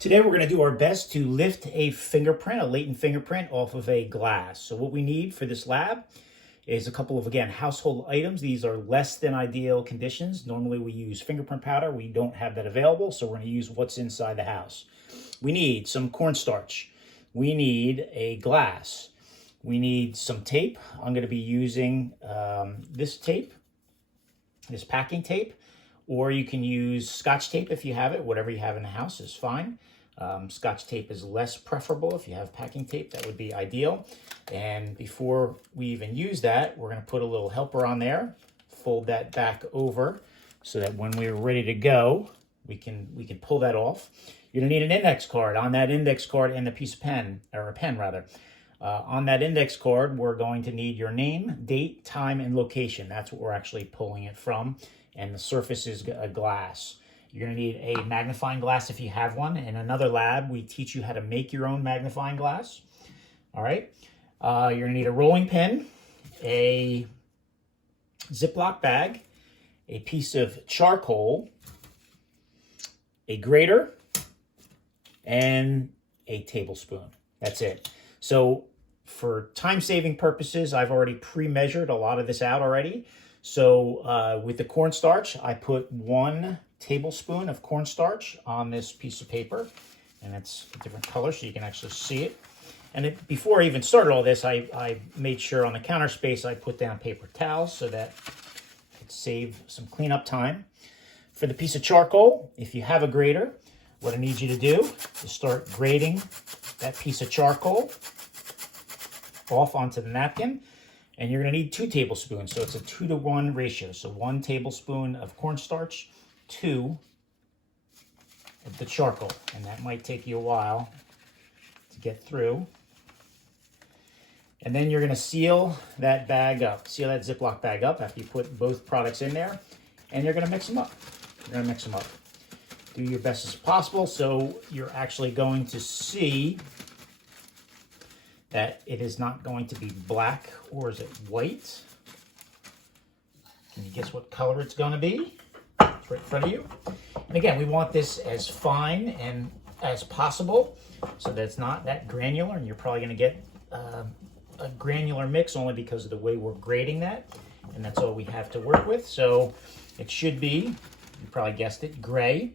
Today we're going to do our best to lift a fingerprint, a latent fingerprint, off of a glass. So what we need for this lab is a couple of, again, household items. These are less than ideal conditions. Normally we use fingerprint powder. We don't have that available, so we're going to use what's inside the house. We need some cornstarch. We need a glass. We need some tape. I'm going to be using this tape, this packing tape, or you can use Scotch tape if you have it. Whatever you have in the house is fine. Scotch tape is less preferable. If you have packing tape, that would be ideal. And before we even use that, we're going to put a little helper on there, fold that back over so that when we're ready to go, we can pull that off. You're going to need an index card. On that index card and a piece of pen, or a pen rather. On that index card, we're going to need your name, date, time, and location. That's what we're actually pulling it from. And the surface is a glass. You're going to need a magnifying glass if you have one. In another lab, we teach you how to make your own magnifying glass. All right. You're going to need a rolling pin, a Ziploc bag, a piece of charcoal, a grater, and a tablespoon. That's it. So for time-saving purposes, I've already pre-measured a lot of this out already. So with the cornstarch, I put 1 tablespoon of cornstarch on this piece of paper, and it's a different color so you can actually see it. And before I even started all this, I made sure on the counter space I put down paper towels so that it saved some cleanup time. For the piece of charcoal, if you have a grater, what I need you to do is start grating that piece of charcoal off onto the napkin. And you're going to need 2 tablespoons, so it's a 2-to-1 ratio. So 1 tablespoon of cornstarch, 2 of the charcoal. And that might take you a while to get through. And then you're going to seal that bag up, seal that Ziploc bag up after you put both products in there. And you're going to mix them up. You're going to mix them up. Do your best as possible so you're actually going to see that it is not going to be black, or is it white? Can you guess what color it's going to be? It's right in front of you. And again, we want this as fine and as possible so that it's not that granular, and you're probably going to get a granular mix only because of the way we're grading that, and that's all we have to work with. So it should be, you probably guessed it, gray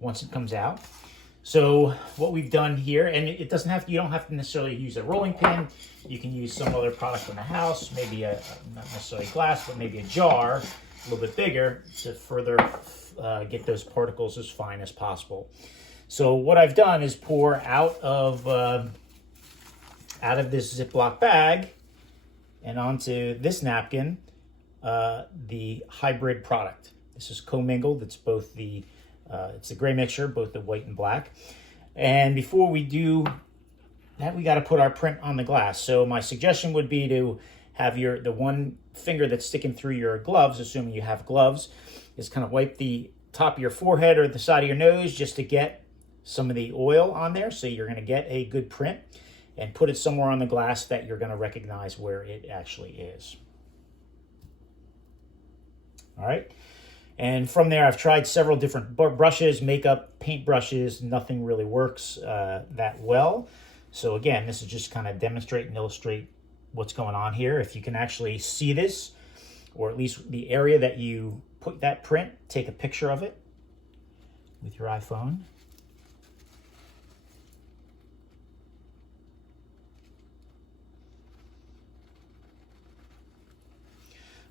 once it comes out. So what we've done here, and it doesn't have to, you don't have to necessarily use a rolling pin. You can use some other product in the house, maybe not necessarily glass, but maybe a jar, a little bit bigger, to further get those particles as fine as possible. So what I've done is pour out of this Ziploc bag and onto this napkin the hybrid product. This is commingled. It's both the it's a gray mixture, both the white and black. And before we do that, we got to put our print on the glass. So my suggestion would be to have the one finger that's sticking through your gloves, assuming you have gloves, is kind of wipe the top of your forehead or the side of your nose just to get some of the oil on there. So you're going to get a good print, and put it somewhere on the glass that you're going to recognize where it actually is. All right. And from there, I've tried several different brushes, makeup, paint brushes. Nothing really works that well. So again, this is just kind of demonstrate and illustrate what's going on here. If you can actually see this, or at least the area that you put that print, take a picture of it with your iPhone.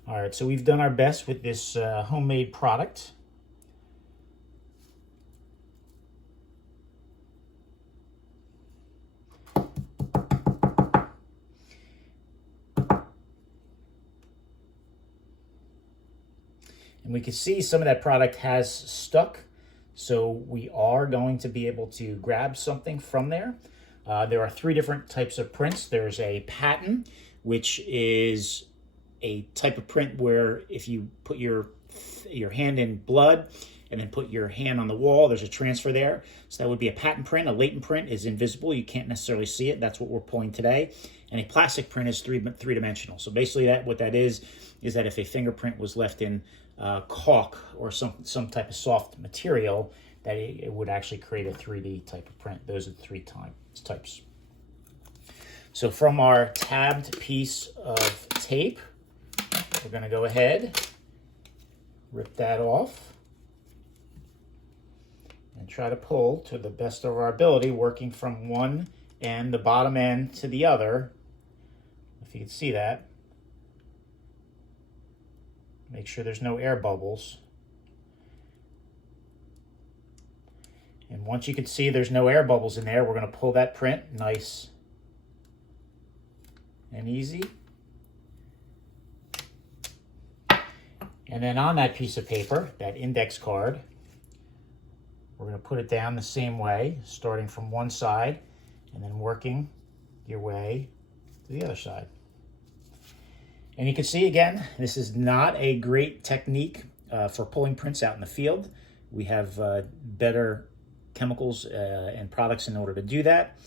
All right, so we've done our best with this homemade product. And we can see some of that product has stuck, so we are going to be able to grab something from there. There are 3 different types of prints. There's a patent, which is a type of print where if you put your hand in blood and then put your hand on the wall, there's a transfer there. So that would be a patent print. A latent print is invisible. You can't necessarily see it. That's what we're pulling today. And a plastic print is three-dimensional. So basically what that is that if a fingerprint was left in caulk or some type of soft material, that it would actually create a 3D type of print. Those are the three types. So from our tabbed piece of tape, we're going to go ahead, rip that off, and try to pull to the best of our ability, working from one end, the bottom end, to the other. If you can see that. Make sure there's no air bubbles. And once you can see there's no air bubbles in there, we're going to pull that print nice and easy. And then on that piece of paper, that index card, we're going to put it down the same way, starting from one side and then working your way to the other side. And you can see again, this is not a great technique for pulling prints out in the field. We have better chemicals and products in order to do that.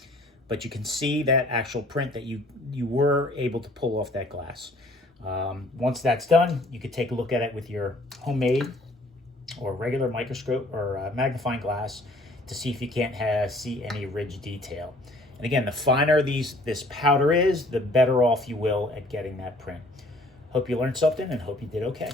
But you can see that actual print that you were able to pull off that glass. Once that's done, you could take a look at it with your homemade or regular microscope or magnifying glass to see if you can't see any ridge detail. And again, the finer this powder is, the better off you will at getting that print. Hope you learned something and hope you did okay.